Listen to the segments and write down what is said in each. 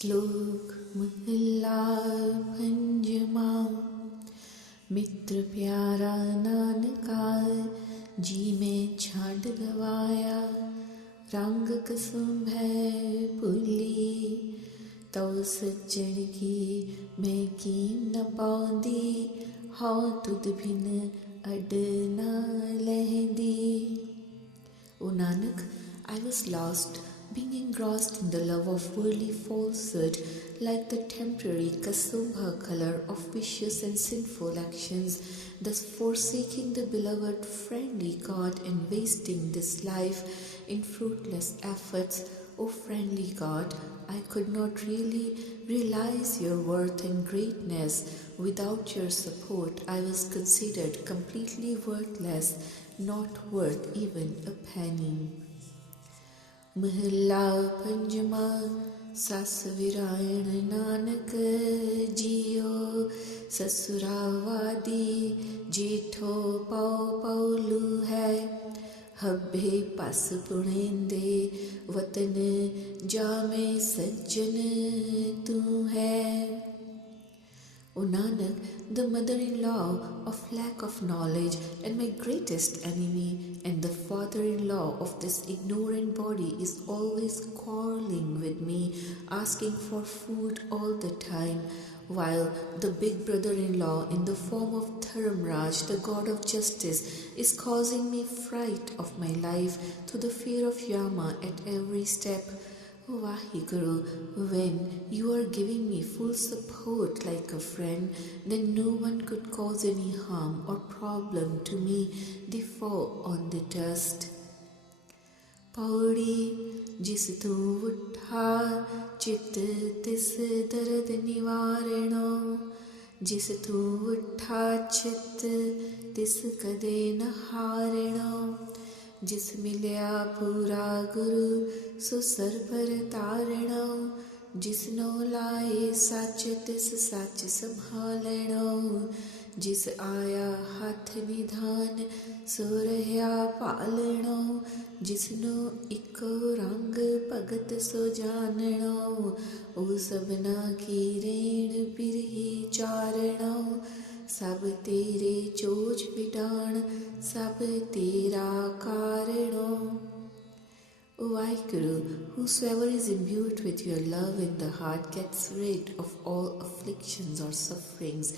श्लोक महला पंजमा। मित्र प्यारा नानका जी में छाड़ गवाया, रंग कसम है भुली तो सज्जन की मैं कीम न पाउंदी, हाँ तुद बिन अड ना लहंदी। O Nanak, I was lost, being engrossed in the love of worldly falsehood, like the temporary kasubha color of vicious and sinful actions, thus forsaking the beloved friendly God and wasting this life in fruitless efforts. O friendly God, I could not really realize your worth and greatness. Without your support, I was considered completely worthless, not worth even a penny. महला पंजमा। सस विरायण नानक जियो, ससुरावादी जेठो पाओ Paulo है, हब्बे पस पुणेंदे वतन जामे सज्जन तू है। O Nanak, the mother-in-law of lack of knowledge and my greatest enemy, and the father-in-law of this ignorant body is always quarreling with me, asking for food all the time, while the big brother-in-law in the form of Dharamraj, the god of justice, is causing me fright of my life to the fear of Yama at every step. O Vaheguru, when you are giving me full support like a friend, then no one could cause any harm or problem to me. They fall on the dust. Pauri jis tu utha chit tis darad nivarano, jis tu utha chit tis kade na harano, जिस मिलया पूरा गुरु so sir पर तारणो, जिसनो लाए सच तिस सच संभालणो, जिस आया हाथ निधान सो रहया पालणो, जिसनो इको रंग भगत सो जानणो, ओ सबना की रेण बिरही चारणो, सब तेरे चोज बिडान सब तेरा कारणो. O Vaheguru, whosoever is imbued with your love in the heart gets rid of all afflictions or sufferings.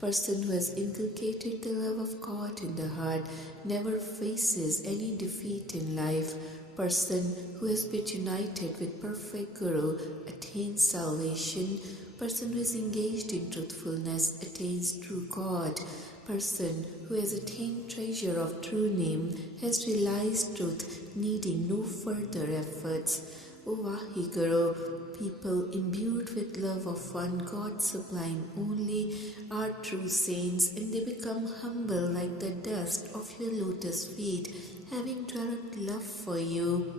Person who has inculcated the love of God in the heart never faces any defeat in life. Person who has been united with perfect Guru attains salvation. Person who is engaged in truthfulness attains true God. Person who has attained treasure of true name has realized truth, needing no further efforts. O Vaheguru, people imbued with love of one God sublime only are true saints, and they become humble like the dust of your lotus feet, having developed love for you.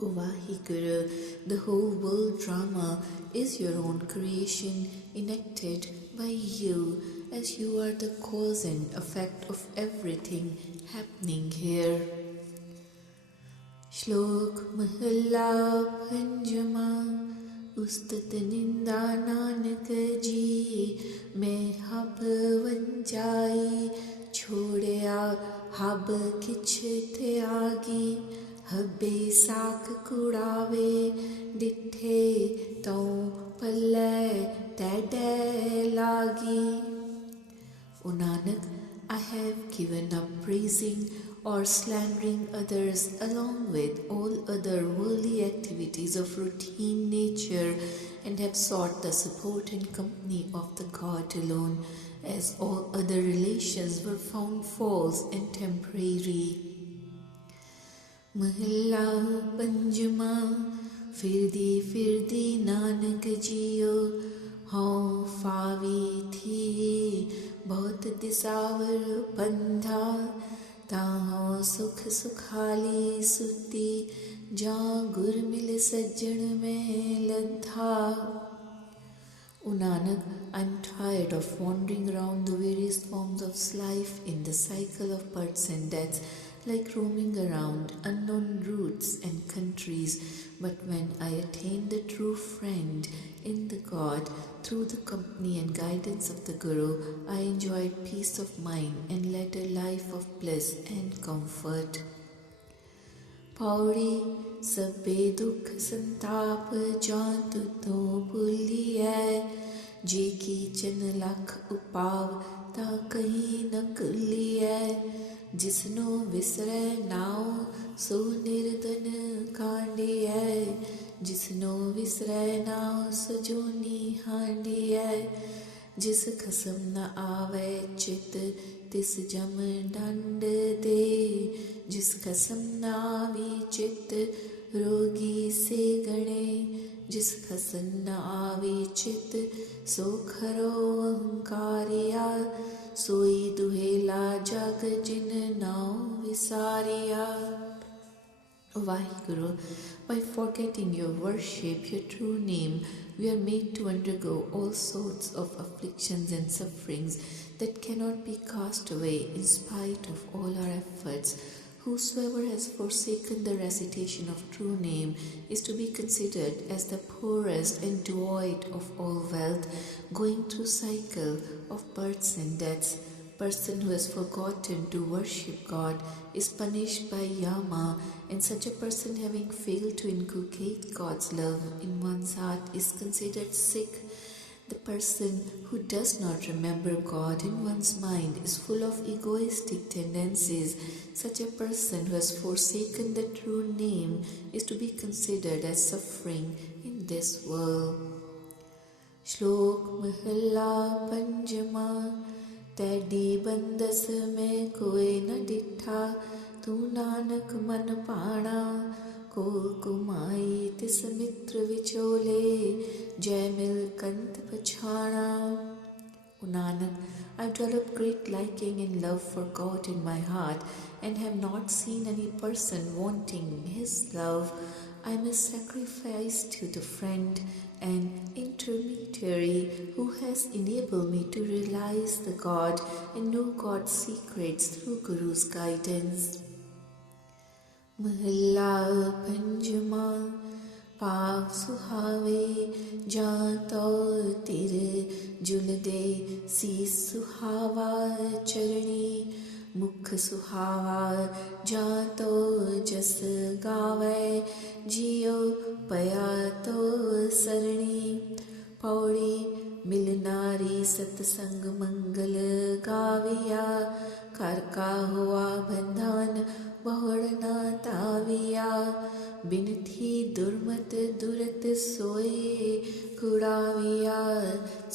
O Vaheguru, the whole world drama is your own creation, enacted by you, as you are the cause and effect of everything happening here. श्लोक महला पंजमा। उस्तत निंदा नानक जी मैं hub वंजाई, छोड़या hub किछ त्यागी, हबे साक कुड़ावे डिठे तो पल्ले तैडे लागी. O Nanak, I have given up praising or slandering others along with all other worldly activities of routine nature, and have sought the support and company of the God alone, as all other relations were found false and temporary. महला पंजमा। फिरदी नानक जियो, हाँ फावी थी बहुत दिसावर बंधा, ताहों सुख सुखाली सुती, जहाँ गुर मिल सज्जन में लद्धा. O Nanak, I am tired of wandering around the various forms of life in the cycle of births and deaths. like roaming around unknown routes and countries. But when I attained the true friend in the God, through the company and guidance of the Guru, I enjoyed peace of mind and led a life of bliss and comfort. Pauri सबे दुख संताप जात तो भूलिए जे kitchen लख उपाव ता कहीं न कुलिए जिसनो विसरै नाव सो निर्धन कांडिए जिसनो विसरै नाव सजोनी हांडिए जिस खसम न आवे चित तिस जम दंड दे जिस खसम न आवी चित रोगी से गणे जिस खसम न आवी चित सो खरो अहंकारिया सोई दुहेला जग जिन now विसारिया. Vaheguru, by forgetting your worship, your true name, we are made to undergo all sorts of afflictions and sufferings that cannot be cast away in spite of all our efforts. Whosoever has forsaken the recitation of true name is to be considered as the poorest and devoid of all wealth, going through cycle of births and deaths. Person who has forgotten to worship God is punished by Yama, and such a person, having failed to inculcate God's love in one's heart, is considered sick. The person who does not remember God in one's mind is full of egoistic tendencies. Such a person who has forsaken the true name is to be considered as suffering in this world. Shlok Mahalla Panjama तैडी बंदस में कोई न डिठा तू नानक मन पाणा को कुमाई तिस मित्र विचोले जय मिल कंत पछाणा. O Nanak, I have developed great liking and love for God in my heart and have not seen any person wanting his love. I am a sacrifice to the friend and intermediary who has enabled me to realize the God and know God's secrets through Guru's guidance. Mahalla Panjama Pav Suhave Jato Tir Julde Si Suhava Charani मुख सुहावा जातो जस गावे जियो पया तो सरणी. पौड़ी मिलनारी सतसंग मंगल गाविया कर का हुआ बंधन बहुड़ना ताविया बिनथी दुर्मत दुरत सोए कुड़ाविया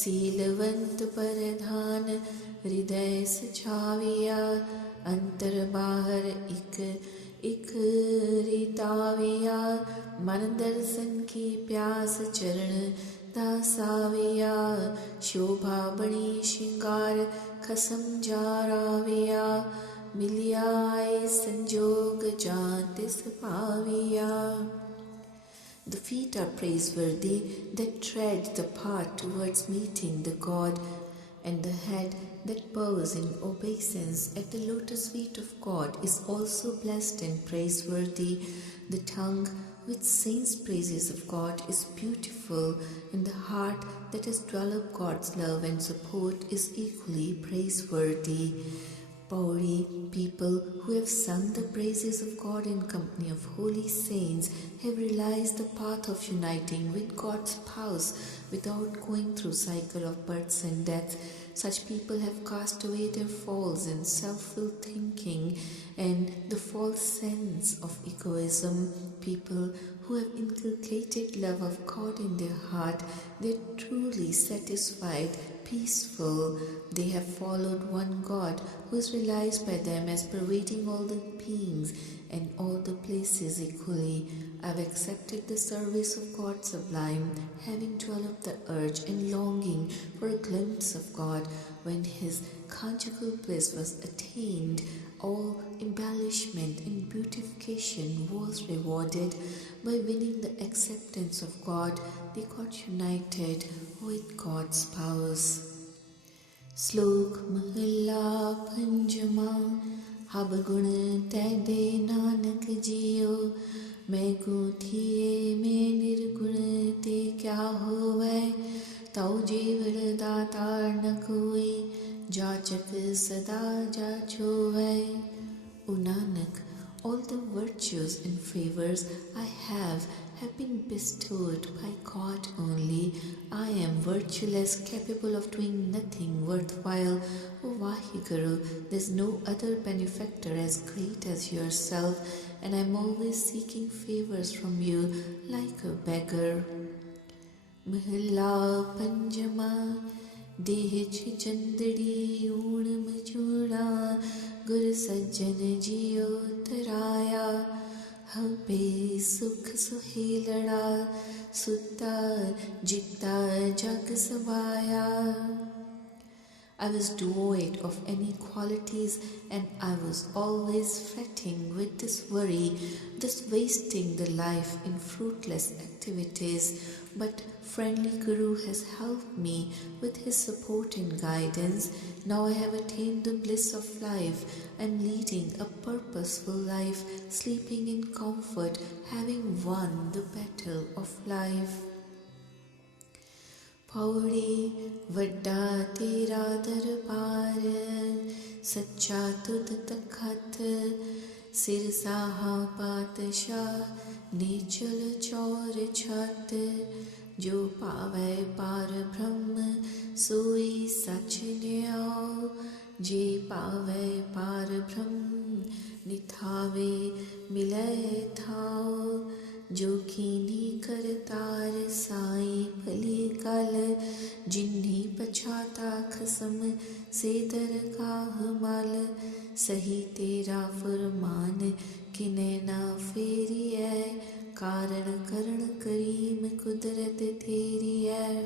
सीलवंत परधान हृदय सछाविया अंतर बाहर इक रिताविया मन दर्शन की प्यास चरण दासाविया शोभा बड़ी श्रृंगार खसम जाराविया मिलिया आए संजोग जातिस Pavia. The feet are praiseworthy that tread the path towards meeting the God, and the head that bows in obeisance at the lotus feet of God is also blessed and praiseworthy. The tongue which sings praises of God is beautiful, and the heart that has developed God's love and support is equally praiseworthy. Pauri, people who have sung the praises of God in company of holy saints have realized the path of uniting with God's spouse without going through cycle of births and deaths. Such people have cast away their faults in self-willed thinking and the false sense of egoism. People who have inculcated love of God in their heart, they are truly satisfied, peaceful. They have followed one God who is realized by them as pervading all the beings and all the places equally. I have accepted the service of God sublime, having developed the urge and longing for a glimpse of God. When his conjugal bliss was attained, all embellishment and beautification was rewarded. By winning the acceptance of God, they got united with God's spouse. Slok Mahalla Panjama hub गुण तैदे नानक जियो, मैं गूंथिए मैं निर्गुण ते क्या होवै, तौ जीवड़ दातार न कोई, जाचक सदा जाचोवै। O Nanak, all the virtues and favors I have been bestowed by God only. I am virtueless, capable of doing nothing worthwhile. O Vaheguru, there is no other benefactor as great as yourself, and I am always seeking favors from you like a beggar. Mahalla Panjama देह चंदड़ी ऊण मजूड़ा, गुर सज्जन जियो तराया, हबे सुख सुहेलड़ा, सुता जिता जग सवाया। I was devoid of any qualities, and I was always fretting with this worry, thus wasting the life in fruitless activities. But friendly Guru has helped me with his support and guidance. Now I have attained the bliss of life. I am leading a purposeful life, sleeping in comfort, having won the battle of life. Pauri वड्डा तेरा दरबार, सच्चा तुद तखत, सिर साहा पातशाह नीचल चौर छत, जो पावै पार ब्रह्म सोई सच न्याओ, जे पावै पार ब्रह्म निथावे मिलै थाओ, जो कीनी करतार साई भली कल, जिन्हीं पछाता खसम से दरगाह मल, सही तेरा फरमान किने ना फेरी है, कारण करण करीम कुदरत तेरी है।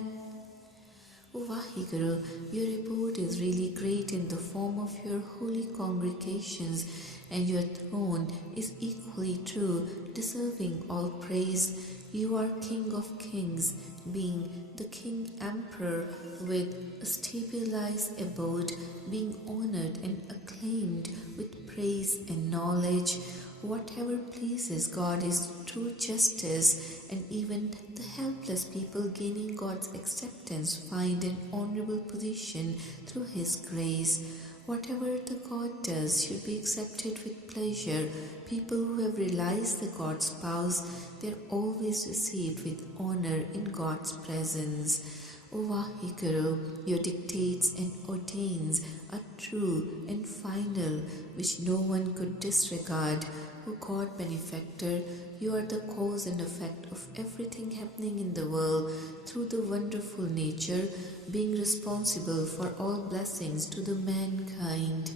O Vaheguru, your abode is really great in the form of your holy congregations, and your throne is equally true, deserving all praise. You are King of kings, being the King Emperor with a stabilized abode, being honored and acclaimed with praise and knowledge. Whatever pleases God is true justice, and even the helpless people gaining God's acceptance find an honorable position through His grace. Whatever the God does should be accepted with pleasure. People who have realized the God's spouse, they are always received with honor in God's presence. O Vaheguru, your dictates and ordains are true and final, which no one could disregard. O God benefactor, you are the cause and effect of everything happening in the world through the wonderful nature, being responsible for all blessings to the mankind.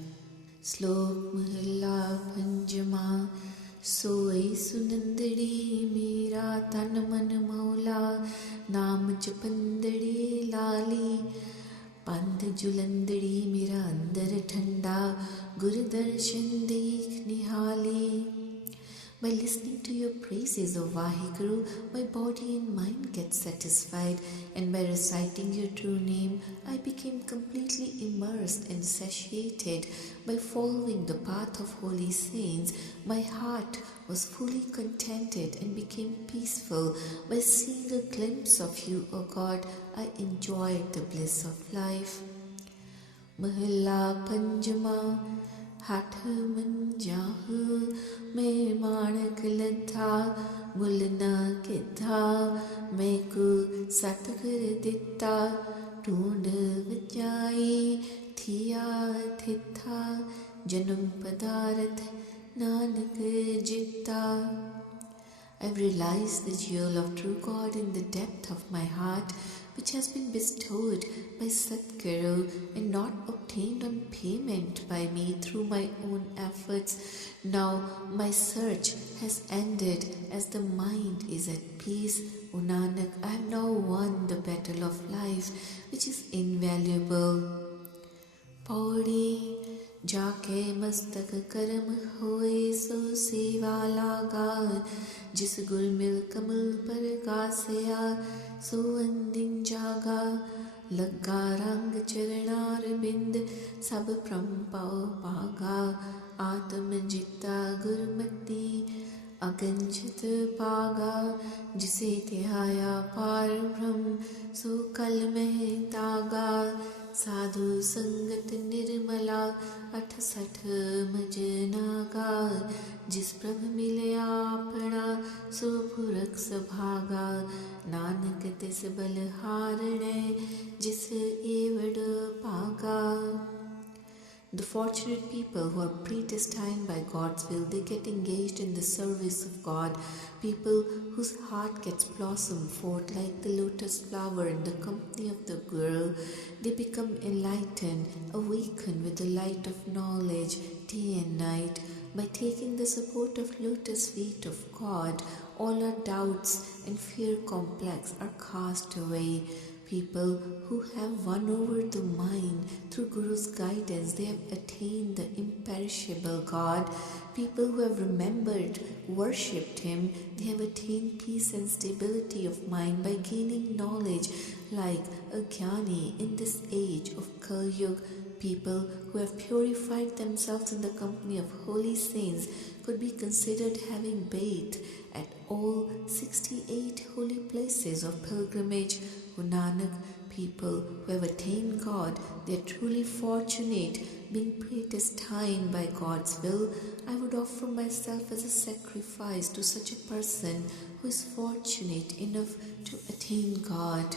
Slok Mahalla Panjama, सोई सुनंदड़ी मेरा तन मन मौला, नाम जपंदड़ी लाली, पंध जुलंदड़ी मेरा अंदर ठंडा, गुरु दर्शन देख निहाली. By listening to your praises, O Vaheguru, my body and mind get satisfied, and by reciting your true name, I became completely immersed and satiated. By following the path of holy saints, my heart was fully contented and became peaceful. By seeing a glimpse of you, O God, I enjoyed the bliss of life. Mahalla Panjama, हठ मंजाहु मैं माणक लद्धा, मुल ना किद्धा मैं को सतगुर दिता, ढूंढ वजाई थिया थिथा, जन्म पदार्थ नानक जिता. I've realized the jewel of true God in the depth of my heart, which has been bestowed by Sadguru and not obtained on payment by me through my own efforts. Now my search has ended as the mind is at peace. O Nanak, I have now won the battle of life, which is invaluable. Pauri जाके मस्तक करम होए सो सेवा लागा, जिस गुर मिल कमल पर गासया सो अंदिन जागा, लग्गा रंग चरणार बिंद सब भ्रम पाओ पागा, आत्म जिता गुरमति अगंचित पागा। जिसे ध्याया पार ब्रह्म सो कल में तागा। साधु संगत निर्मला 68 मज नागा। जिस प्रभ मिले आपना सो पुरख सभागा। नानक तिस बलहारणे जिस एवड पागा। The fortunate people who are predestined by God's will, they get engaged in the service of God. People whose heart gets blossomed forth like the lotus flower in the company of the Guru, they become enlightened, awakened with the light of knowledge day and night. By taking the support of lotus feet of God, all our doubts and fear complex are cast away. People who have won over the mind through Guru's guidance, they have attained the imperishable God. People who have remembered, worshipped Him, they have attained peace and stability of mind by gaining knowledge like a jnani in this age of Kali Yuga. People who have purified themselves in the company of holy saints could be considered having bathed at all 68 holy places of pilgrimage. O Nanak, people who have attained God, they are truly fortunate, being predestined by God's will. I would offer myself as a sacrifice to such a person who is fortunate enough to attain God.